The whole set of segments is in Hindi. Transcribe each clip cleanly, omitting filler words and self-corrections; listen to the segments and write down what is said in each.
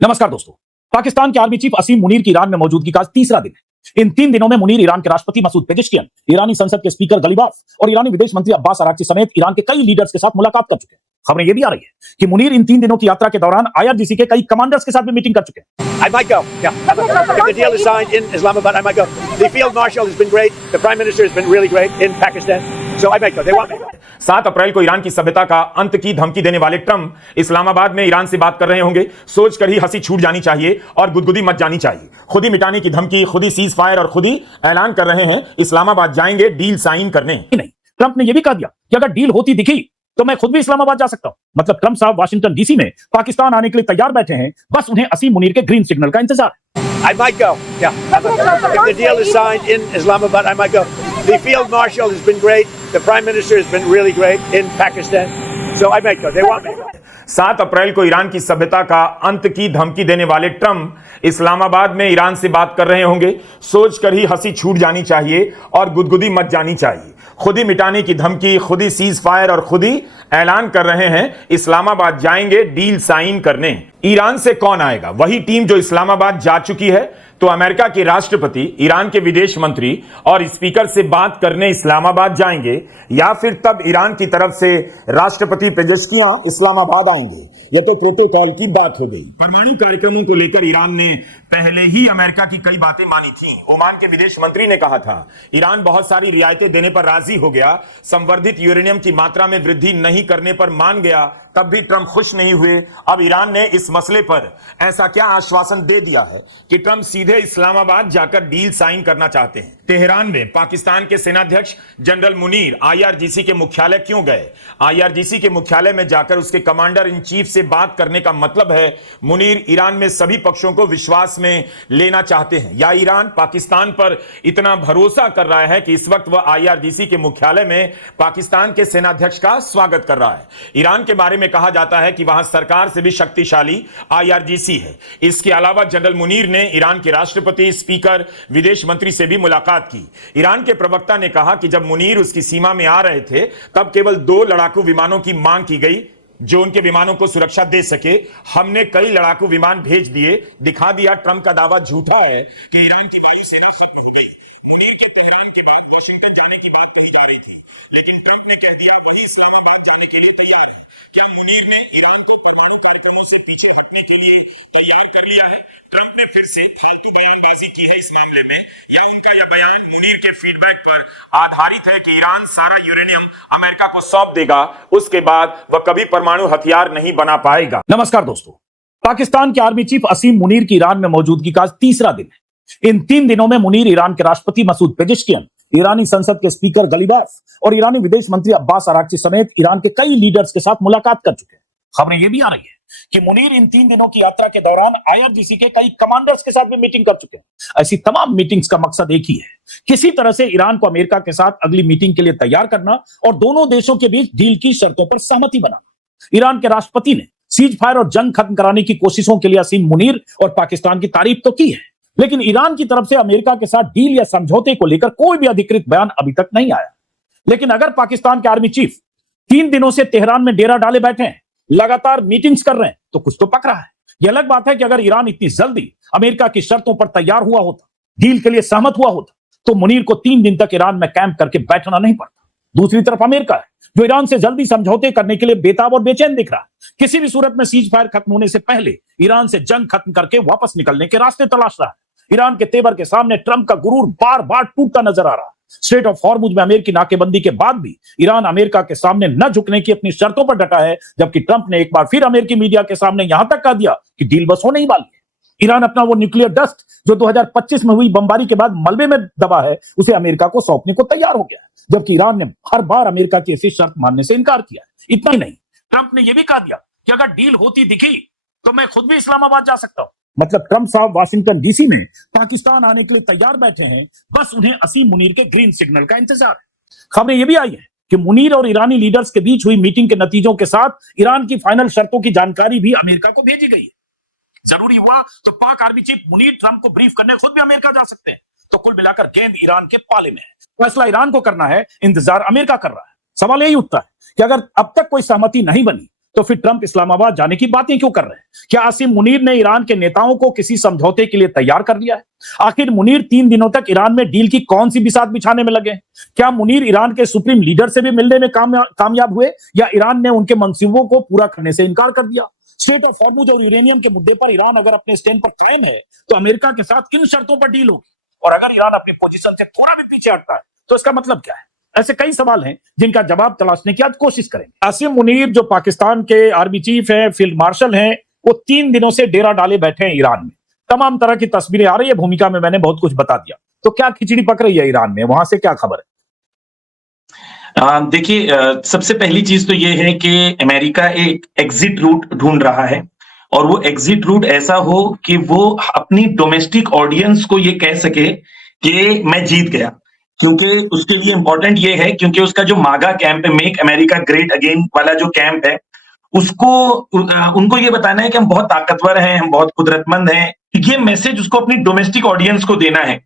नमस्कार दोस्तों। पाकिस्तान के आर्मी चीफ असीम मुनीर की ईरान में मौजूदगी का आज तीसरा दिन है। इन 3 दिनों में मुनीर ईरान के राष्ट्रपति मसूद पेजेश्कियन, ईरानी संसद के स्पीकर गलीबाफ और ईरानी विदेश मंत्री अब्बास अरागची समेत ईरान के कई लीडर्स के साथ मुलाकात कर चुके हैं। खबरें यह भी आ रही है कि मुनीर इन 3 दिनों की यात्रा के दौरान आईआरजीसी के कई कमांडर्स के साथ भी मीटिंग कर चुके हैं। I might go. Yeah. If the deal is signed in Islamabad, I might go. The field marshal has been great. The prime minister has been really great in Pakistan. So I might go. They want me. 7 अप्रैल को ईरान की सभ्यता का अंत की धमकी देने वाले ट्रंप इस्लामाबाद में ईरान से बात कर रहे होंगे। सोचकर ही हंसी छूट जानी चाहिए और गुदगुदी मच जानी चाहिए। खुद ही मिटाने की धमकी, खुद ही सीज फायर और खुद ही ऐलान कर रहे हैं इस्लामाबाद जाएंगे डील साइन करने। नहीं, ट्रंप ने यह भी कह दिया कि अगर डील होती दिखी तो मैं खुद भी इस्लामाबाद जा सकता हूं। मतलब ट्रंप साहब वाशिंगटन डीसी में पाकिस्तान आने के लिए तैयार बैठे हैं, बस उन्हें असीम मुनीर के ग्रीन सिग्नल का इंतजार है। I might go. Yeah. If the deal is signed in Islamabad, I might go. The field marshal has been great. The prime minister has been really great in Pakistan. So I might go. They want me. 7 अप्रैल को ईरान की सभ्यता का अंत की धमकी देने वाले ट्रंप इस्लामाबाद में ईरान से बात कर रहे होंगे। सोचकर ही हंसी छूट जानी चाहिए और गुदगुदी मच जानी चाहिए। खुद ही मिटाने की धमकी, खुद ही सीज फायर और खुद ही ऐलान कर रहे हैं इस्लामाबाद जाएंगे डील साइन करने। ईरान से कौन आएगा? वही टीम जो इस्लामाबाद जा चुकी है। तो अमेरिका के राष्ट्रपति, ईरान के विदेश मंत्री और स्पीकर से बात करने इस्लामाबाद जाएंगे, या फिर तब ईरान की तरफ से राष्ट्रपति पेजेश्कियां इस्लामाबाद आएंगे? यह तो प्रोटोकॉल की बात हो गई। परमाणु कार्यक्रमों को लेकर ईरान ने पहले ही अमेरिका की कई बातें मानी थी। ओमान के विदेश मंत्री ने कहा था ईरान बहुत सारी रियायतें देने पर राजी हो गया, संवर्धित यूरेनियम की मात्रा में वृद्धि नहीं करने पर मान गया, तब भी ट्रंप खुश नहीं हुए। अब ईरान ने इस मसले पर ऐसा क्या आश्वासन दे दिया है कि ट्रंप सीधे इस्लामाबाद जाकर डील साइन करना चाहते हैं। तेहरान में पाकिस्तान के सेनाध्यक्ष जनरल मुनीर आईआरजीसी के मुख्यालय क्यों गए? आईआरजीसी के मुख्यालय में जाकर उसके कमांडर इन चीफ से बात करने का मतलब है मुनीर ईरान में सभी पक्षों को विश्वास में लेना चाहते हैं, या ईरान पाकिस्तान पर इतना भरोसा कर रहा है कि इस वक्त वह आईआरजीसी के मुख्यालय में पाकिस्तान के सेनाध्यक्ष का स्वागत कर रहा है। ईरान के बारे में कहा जाता है कि वहां सरकार से भी शक्तिशाली आईआरजीसी है। इसके अलावा जनरल मुनीर ने ईरान के राष्ट्रपति, स्पीकर, विदेश मंत्री से भी मुलाकात की। ईरान के प्रवक्ता ने कहा कि जब मुनीर उसकी सीमा में आ रहे थे तब केवल 2 लड़ाकू विमानों की मांग की गई जो उनके विमानों को सुरक्षा दे सके। हमने कई लड़ाकू विमान भेज दिए, दिखा दिया ट्रंप का दावा झूठा है कि ईरान की वायुसेना खत्म हो गई। मुनीर के तेहरान के बाद वाशिंगटन जाने की बात कही जा रही थी, लेकिन ट्रंप ने कह दिया वही इस्लामाबाद जाने के लिए तैयार है। क्या मुनीर ने ईरान को परमाणु कार्यक्रमों से पीछे हटने के लिए तैयार कर लिया है? ट्रंप ने फिर से फालतू बयानबाजी की है इस मामले में, या उनका यह बयान मुनीर के फीडबैक पर आधारित है कि ईरान सारा यूरेनियम अमेरिका को सौंप देगा, उसके बाद वह कभी परमाणु हथियार नहीं बना पाएगा। नमस्कार दोस्तों। पाकिस्तान के आर्मी चीफ असीम मुनीर की ईरान में मौजूदगी का आज तीसरा दिन है। इन 3 दिनों में मुनीर ईरान के राष्ट्रपति मसूद पेजेश्कियन, ईरानी संसद के स्पीकर गलीबाफ और ईरानी विदेश मंत्री अब्बास अरागची समेत ईरान के कई लीडर्स के साथ मुलाकात कर चुके हैं। खबरें यह भी आ रही है कि मुनीर इन 3 दिनों की यात्रा के दौरान आईआरजीसी के कई कमांडर्स के साथ भी मीटिंग कर चुके हैं। ऐसी तमाम मीटिंग्स का मकसद एक ही है, किसी तरह से ईरान को अमेरिका के साथ अगली मीटिंग के लिए तैयार करना और दोनों देशों के बीच डील की शर्तों पर सहमति बनाना। ईरान के राष्ट्रपति ने सीज फायर और जंग खत्म कराने की कोशिशों के लिए असीम मुनीर और पाकिस्तान की तारीफ तो की है, लेकिन ईरान की तरफ से अमेरिका के साथ डील या समझौते को लेकर कोई भी अधिकृत बयान अभी तक नहीं आया। लेकिन अगर पाकिस्तान के आर्मी चीफ 3 दिनों से तेहरान में डेरा डाले बैठे हैं, लगातार मीटिंग्स कर रहे हैं, तो कुछ तो पक रहा है। यह अलग बात है कि अगर ईरान इतनी जल्दी अमेरिका की शर्तों पर तैयार हुआ होता, डील के लिए सहमत हुआ होता, तो मुनीर को 3 दिन तक ईरान में कैंप करके बैठना नहीं पड़ता। दूसरी तरफ अमेरिका है जो ईरान से जल्दी समझौते करने के लिए बेताब और बेचैन दिख रहा है। किसी भी सूरत में सीज फायर खत्म होने से पहले ईरान से जंग खत्म करके वापस निकलने के रास्ते तलाश रहा है। ईरान के तेवर के सामने ट्रंप का गुरूर बार बार टूटता नजर आ रहा है। स्ट्रेट ऑफ हॉर्मुज में अमेरिकी नाकेबंदी के बाद भी ईरान अमेरिका के सामने न झुकने की अपनी शर्तों पर डटा है, जबकि ट्रंप ने एक बार फिर अमेरिकी मीडिया के सामने यहां तक कह दिया कि डील बस होने ही वाली है। ईरान अपना वो न्यूक्लियर डस्ट जो 2025 में हुई बमबारी के बाद मलबे में दबा है, उसे अमेरिका को सौंपने को तैयार हो गया है, जबकि ईरान ने हर बार अमेरिका की ऐसी शर्त मानने से इनकार किया है। इतना ही नहीं, ट्रंप ने यह भी कह दिया कि अगर डील होती दिखी तो मैं खुद भी इस्लामाबाद जा सकता हूं। मतलब ट्रंप साहब वाशिंगटन डीसी में पाकिस्तान आने के लिए तैयार बैठे हैं, बस उन्हें असीम मुनीर के ग्रीन सिग्नल का इंतजार है। खबरें यह भी आई है कि मुनीर और ईरानी लीडर्स के बीच हुई मीटिंग के नतीजों के साथ ईरान की फाइनल शर्तों की जानकारी भी अमेरिका को भेजी गई है। जरूरी हुआ तो पाक आर्मी चीफ मुनीर ट्रंप को ब्रीफ करने खुद भी अमेरिका जा सकते हैं। तो कुल मिलाकर गेंद ईरान के पाले में है। फैसला ईरान को करना है, इंतजार अमेरिका कर रहा है। सवाल यही उठता है कि अगर अब तक कोई सहमति नहीं बनी तो फिर ट्रंप इस्लामाबाद जाने की बातें क्यों कर रहे हैं? क्या आसिम मुनीर ने ईरान के नेताओं को किसी समझौते के लिए तैयार कर लिया है? आखिर मुनीर 3 दिनों तक ईरान में डील की कौन सी बिसात बिछाने में लगे हैं? क्या मुनीर ईरान के सुप्रीम लीडर से भी मिलने में कामयाब हुए, या ईरान ने उनके मंसूबों को पूरा करने से इनकार कर दिया? स्ट्रेट ऑफ हॉर्मुज और यूरेनियम के मुद्दे पर ईरान अगर अपने स्टैंड पर कायम है तो अमेरिका के साथ किन शर्तों पर डील होगी? और अगर ईरान अपनी पोजीशन से थोड़ा भी पीछे हटता है तो इसका मतलब क्या है? ऐसे कई सवाल हैं जिनका जवाब तलाशने की आज कोशिश करेंगे। आसिम मुनीर जो पाकिस्तान के आर्मी चीफ हैं, फील्ड मार्शल हैं, वो 3 दिनों से डेरा डाले बैठे हैं ईरान में। तमाम तरह की तस्वीरें आ रही है, भूमिका में मैंने बहुत कुछ बता दिया। तो क्या खिचड़ी पक रही है ईरान में, वहां से क्या खबर है? देखिए, सबसे पहली चीज तो ये है कि अमेरिका एक एग्जिट रूट ढूंढ रहा है, और वो एग्जिट रूट ऐसा हो कि वो अपनी डोमेस्टिक ऑडियंस को ये कह सके कि मैं जीत गया। क्योंकि उसके लिए इंपॉर्टेंट ये है, क्योंकि उसका जो मागा कैंप है, मेक अमेरिका ग्रेट अगेन वाला जो कैंप है, उसको उनको ये बताना है कि हम बहुत ताकतवर हैं, हम बहुत कुदरतमंद हैं। ये मैसेज उसको अपनी डोमेस्टिक ऑडियंस को देना है।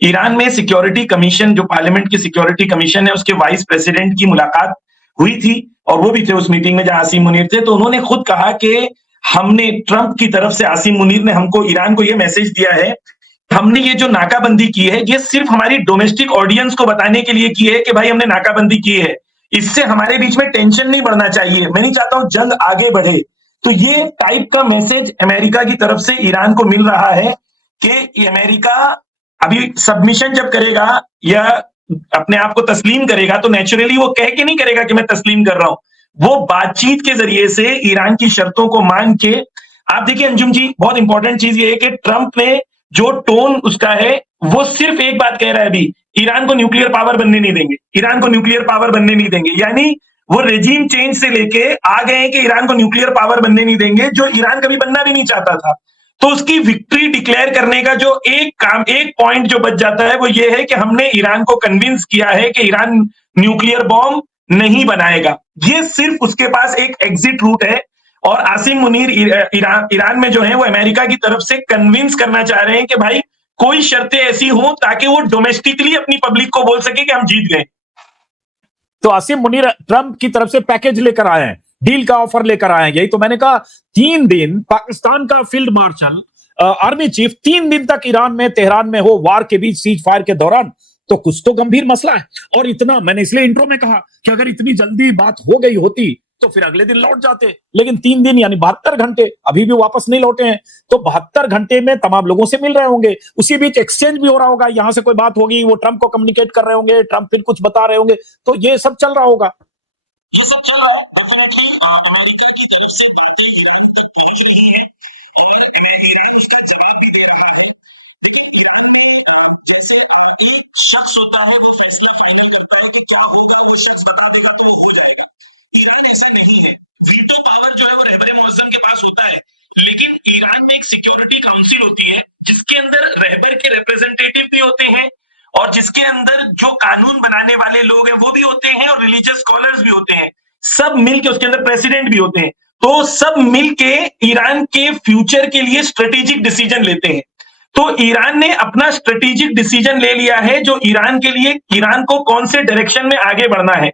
ईरान में सिक्योरिटी कमीशन, जो पार्लियामेंट की सिक्योरिटी कमीशन है, उसके वाइस प्रेसिडेंट की मुलाकात हुई थी, और वो भी थे उस मीटिंग में जहां आसिम मुनीर थे। तो उन्होंने खुद कहा कि हमने, ट्रंप की तरफ से आसिम मुनीर ने हमको, ईरान को ये मैसेज दिया है, हमने ये जो नाकाबंदी की है, ये सिर्फ हमारी डोमेस्टिक ऑडियंस को बताने के लिए की है कि भाई हमने नाकाबंदी की है, इससे हमारे बीच में टेंशन नहीं बढ़ना चाहिए, मैं नहीं चाहता हूं जंग आगे बढ़े। तो ये टाइप का मैसेज अमेरिका की तरफ से ईरान को मिल रहा है कि अमेरिका अभी सबमिशन जब करेगा या अपने आप को तस्लीम करेगा, तो नेचुरली वो कह के नहीं करेगा कि मैं तस्लीम कर रहा हूं, वो बातचीत के जरिए से ईरान की शर्तों को मान के। आप देखिए अंजुम जी, बहुत इंपॉर्टेंट चीज ये है कि ट्रंप ने जो टोन उसका है, वो सिर्फ एक बात कह रहा है अभी, ईरान को न्यूक्लियर पावर बनने नहीं देंगे, ईरान को न्यूक्लियर पावर बनने नहीं देंगे। यानी वो रेजिम चेंज से लेके आ गए हैं कि ईरान को न्यूक्लियर पावर बनने नहीं देंगे, जो ईरान कभी बनना भी नहीं चाहता था। तो उसकी विक्ट्री डिक्लेयर करने का जो एक पॉइंट जो बच जाता है, वो ये है कि हमने ईरान को कन्विंस किया है कि ईरान न्यूक्लियर बॉम्ब नहीं बनाएगा। ये सिर्फ उसके पास एक एग्जिट रूट है, और आसिम मुनीर ईरान में जो है वो अमेरिका की तरफ से कन्विंस करना चाह रहे हैं कि भाई कोई शर्तें ऐसी हो ताकि वो डोमेस्टिकली अपनी पब्लिक को बोल सके कि हम जीत गए। तो आसिम मुनीर ट्रंप की तरफ से पैकेज लेकर आए हैं, डील का ऑफर लेकर आए हैं। यही तो मैंने कहा, 3 दिन पाकिस्तान का फील्ड मार्शल, आर्मी चीफ 3 दिन तक ईरान में, तेहरान में हो, वार के बीच, सीज फायर के दौरान, तो कुछ तो गंभीर मसला है। और इतना, मैंने इसलिए इंट्रो में कहा कि अगर इतनी जल्दी बात हो गई होती तो फिर अगले दिन लौट जाते, लेकिन 3 दिन यानी 72 घंटे अभी भी वापस नहीं लौटे हैं। तो 72 घंटे में तमाम लोगों से मिल रहे होंगे, उसी बीच एक्सचेंज भी हो रहा होगा, यहां से कोई बात होगी, वो ट्रंप को कम्युनिकेट कर रहे होंगे, ट्रंप फिर कुछ बता रहे होंगे, तो ये सब चल रहा होगा। वीटो पावर जो है वो रहबरे मुअज्जम के पास होता है, लेकिन ईरान में एक सिक्योरिटी काउंसिल होती है जिसके अंदर रहबर के रिप्रेजेंटेटिव भी होते हैं, और जिसके अंदर जो कानून बनाने वाले लोग हैं वो भी होते हैं, और रिलीजियस स्कॉलर्स भी होते हैं। सब मिलके, उसके अंदर प्रेसिडेंट भी होते हैं। तो सब मिलके ईरान के फ्यूचर के लिए स्ट्रेटेजिक डिसीजन लेते हैं। तो ईरान ने अपना स्ट्रेटेजिक डिसीजन ले लिया है, जो ईरान के लिए, ईरान को कौन से डायरेक्शन में आगे बढ़ना है।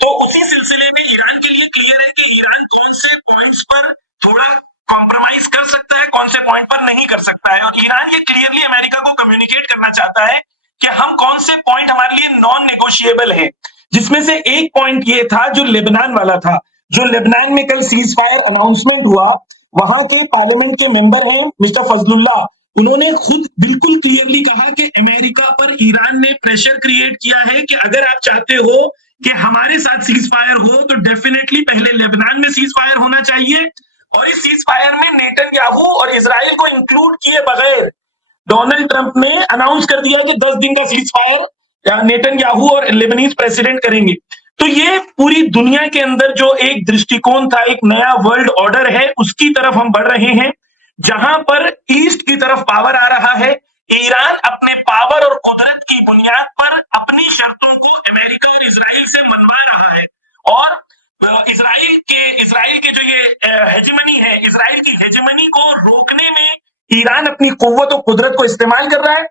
तो उसी सिलसिले में ईरान के लिए क्लियर है कि ईरान कौन से पॉइंट्स पर थोड़ा कॉम्प्रोमाइज कर सकता है, कौन से पॉइंट पर नहीं कर सकता है। और ईरान ये क्लियरली अमेरिका को कम्युनिकेट करना चाहता है कि हम कौन से पॉइंट हमारे लिए नॉन नेगोशिएबल है, जिसमें से एक पॉइंट ये था जो लेबनान वाला था। जो लेबनान में कल सीज फायर अनाउंसमेंट हुआ, वहां के पार्लियामेंट के मेंबर हैं मिस्टर फजलुल्लाह, उन्होंने खुद बिल्कुल क्लियरली कहा कि अमेरिका पर ईरान ने प्रेशर क्रिएट किया है कि अगर आप चाहते हो कि हमारे साथ सीज फायर हो, तो डेफिनेटली पहले लेबनान में सीज फायर होना चाहिए, और इस सीज फायर में नेतन्याहू और इजराइल को इंक्लूड किए बगैर डोनाल्ड ट्रंप ने अनाउंस कर दिया कि 10 दिन का सीज फायर नेतन्याहू और लेबनीज प्रेसिडेंट करेंगे। तो ये पूरी दुनिया के अंदर जो एक दृष्टिकोण था, एक नया वर्ल्ड ऑर्डर है, उसकी तरफ हम बढ़ रहे हैं, जहां पर ईस्ट की तरफ पावर आ रहा है। ईरान अपने पावर और कुदरत की बुनियाद पर अपनी शर्तों को अमेरिका और इजराइल से मनवा रहा है, और इजराइल के जो ये हेजेमनी है, इजराइल की हेजेमनी को रोकने में ईरान अपनी कुव्वत और कुदरत को इस्तेमाल कर रहा है।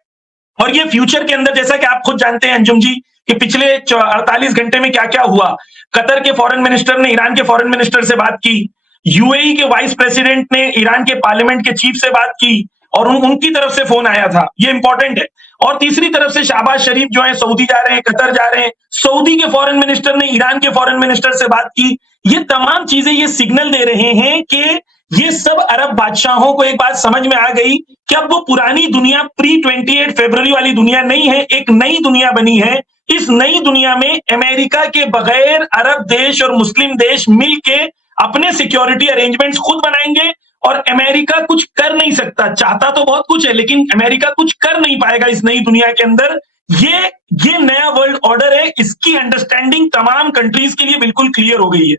और ये फ्यूचर के अंदर, जैसा कि आप खुद जानते हैं अंजुम जी, कि पिछले 48 घंटे में क्या क्या हुआ। कतर के फॉरेन मिनिस्टर ने ईरान के फॉरेन मिनिस्टर से बात की, यूएई के वाइस प्रेसिडेंट ने ईरान के पार्लियामेंट के चीफ से बात की और उनकी तरफ से फोन आया था, ये इंपॉर्टेंट है। और तीसरी तरफ से शहबाज शरीफ जो है सऊदी जा रहे हैं, कतर जा रहे हैं, सऊदी के फॉरेन मिनिस्टर ने ईरान के फॉरेन मिनिस्टर से बात की। ये तमाम चीजें ये सिग्नल दे रहे हैं कि ये सब अरब बादशाहों को एक बात समझ में आ गई कि अब वो पुरानी दुनिया प्री 28 फरवरी वाली दुनिया नहीं है, एक नई दुनिया बनी है। इस नई दुनिया में अमेरिका के बगैर अरब देश और मुस्लिम देश मिलके अपने सिक्योरिटी अरेंजमेंट्स खुद बनाएंगे और अमेरिका कुछ कर नहीं सकता। चाहता तो बहुत कुछ है लेकिन अमेरिका कुछ कर नहीं पाएगा इस नई दुनिया के अंदर। ये नया वर्ल्ड ऑर्डर है, इसकी अंडरस्टैंडिंग तमाम कंट्रीज के लिए बिल्कुल क्लियर हो गई है।